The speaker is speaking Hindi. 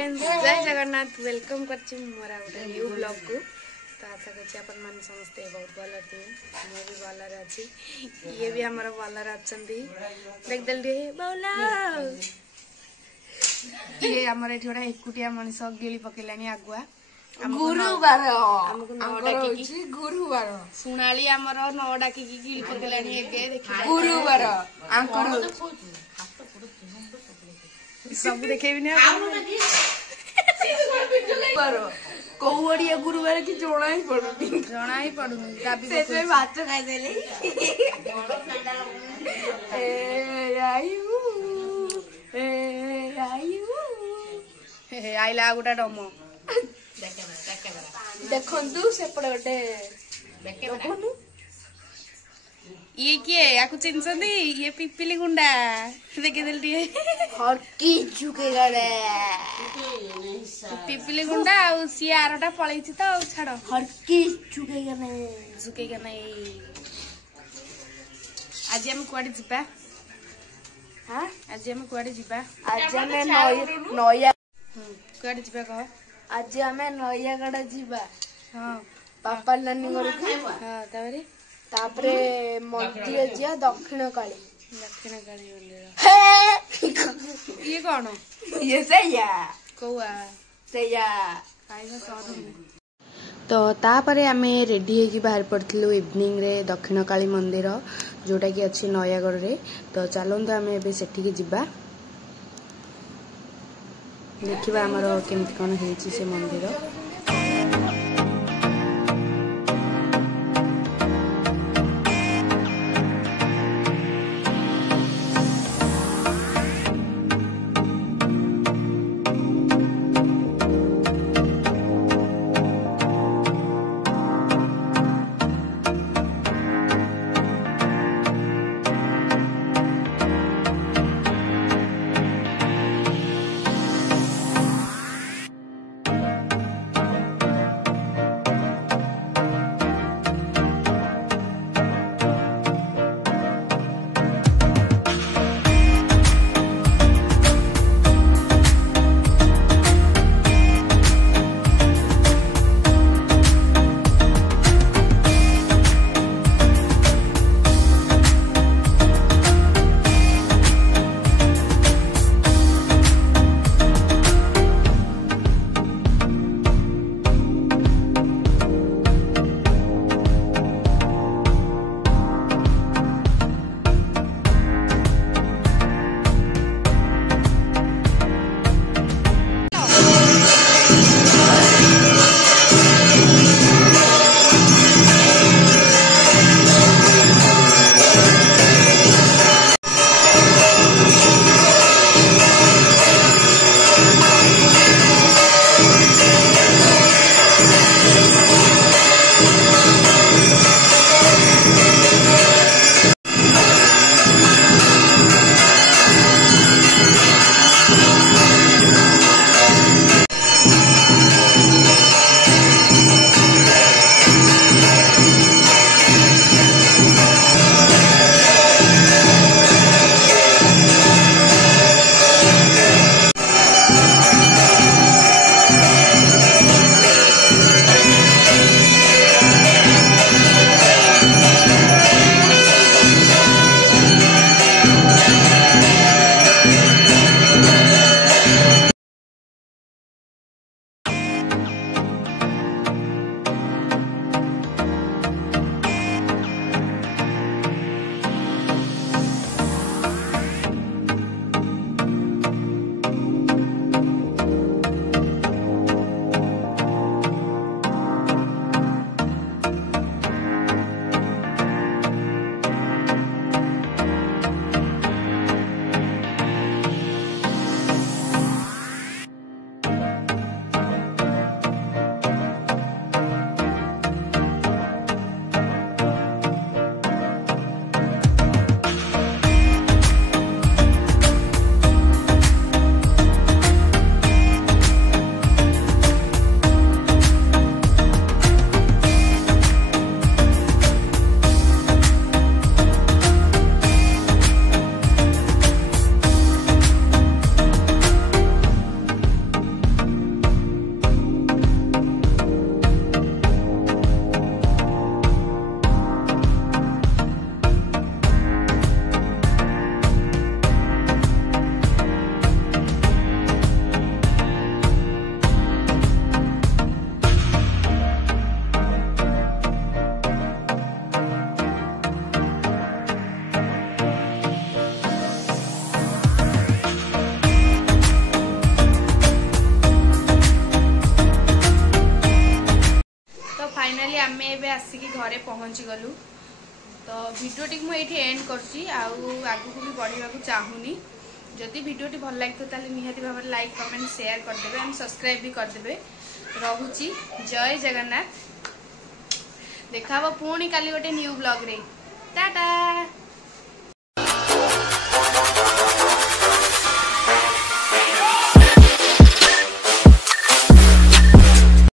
फ्रेंड्स जय जगन्नाथ वेलकम कर मोर गोटे न्यू ब्लॉग को तो आशा कर समस्ते बहुत भल थे मुझे भी भलर अच्छी ये भी आमर भलर अच्छा देख देल बौला ये आमर ये गोटे एकुटिया मनीष गिली पकेलानी आगुआ गुरुवार गुरुवार सुनाली आमर 9 डाकी गिली पकेलानी एगे देखि गुरुवार आंकर सब देखेबी ना कौड़िया गुरुवार की जोड़ा ही पड़ुनी से भात खाई देले आइला गोटा डम देखंतु सेपड़े गोटे ये किए या चिन्हती ये पिपिली गुंडा देखिदेल हरकी झुकेगा रे पिपिली गुंडा आ सी आरटा पलैछि तो छाड़ हरकी झुकेगा नहीं आज हम कुआडे जिबा हां आज हम कुआडे जिबा आज हमें नया कुआडे जिबा कह आज हमें नयागढ़ जिबा हां पापा नानी घर को हां तापरे मंदिर जिया दक्षिण काली मंदिर ये कौन ये सैया कौआ सैया तो तापरे आमे रेडी होगी बाहर पड़थिलु इवनिंग रे दक्षिण काली मंदिर जोटा कि अच्छी नयागढ़ रे तो चलंतु आमे एबे सेठी के जिबा देखिबा हमरो केमति कोन हेछि से मंदिर आम आसिक घरे पहुँची गलु तो भिडियोटी मुझे एंड करची आगू भी बढ़ा चाहूनी जदि भिडियोटी भल लगे तो निहाती भाव लाइक कमेंट शेयर करदे एंड सब्सक्राइब भी करदे रहुची जय जगन्नाथ देखा पुणी काली गोटे न्यू ब्लॉग रे टाटा।